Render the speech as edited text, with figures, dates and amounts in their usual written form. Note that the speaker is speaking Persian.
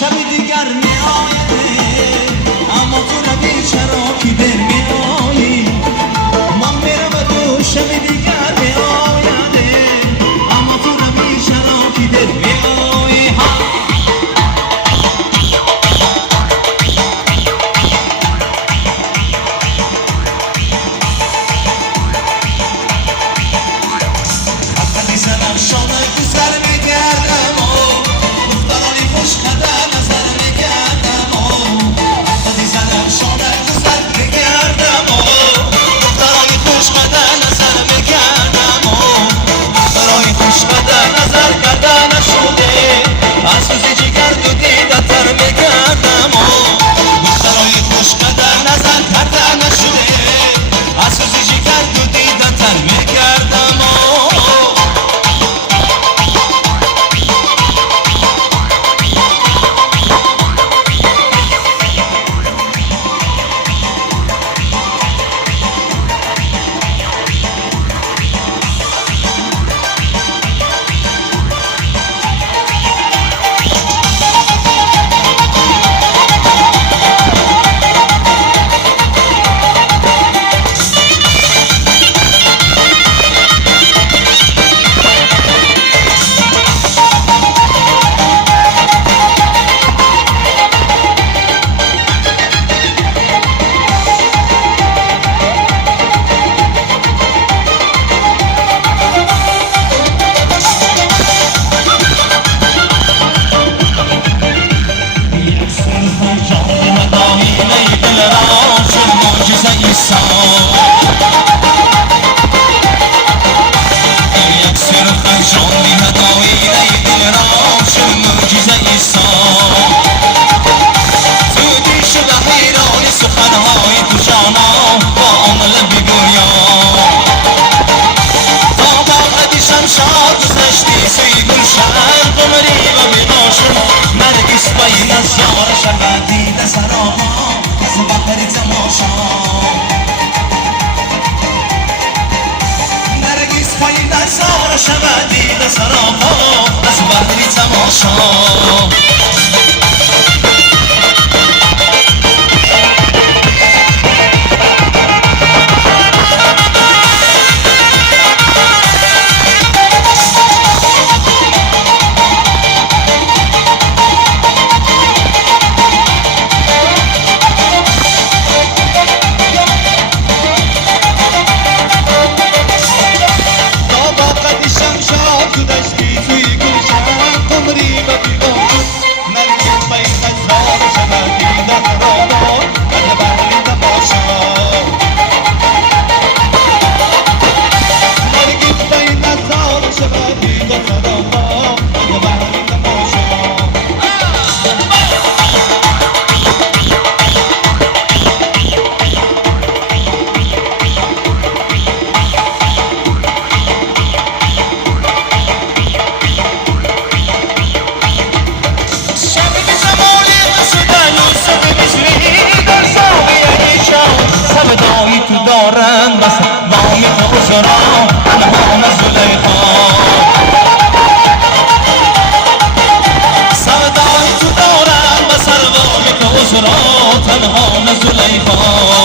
شب دیگر می آیده اما تو نبی چرا که در می آیی من میرم و تو شب دیگر می آیده اما تو نبی چرا که در می آیی حتی زنم شانه گذر می گردم دخترانی خوش قدم نظر می گردم حتی زنم شانه گذر می گردم دخترانی خوش قدم نظر می گردم دخترانی خوش قدم نظر کردن نشده از روز جگر تو دیدتر می گردم دخترانی خوش قدم نظر کردن نشده از روز جگر تو دیدتر می گردم شود دید سراپا از بحری تماشا تنها زلیخا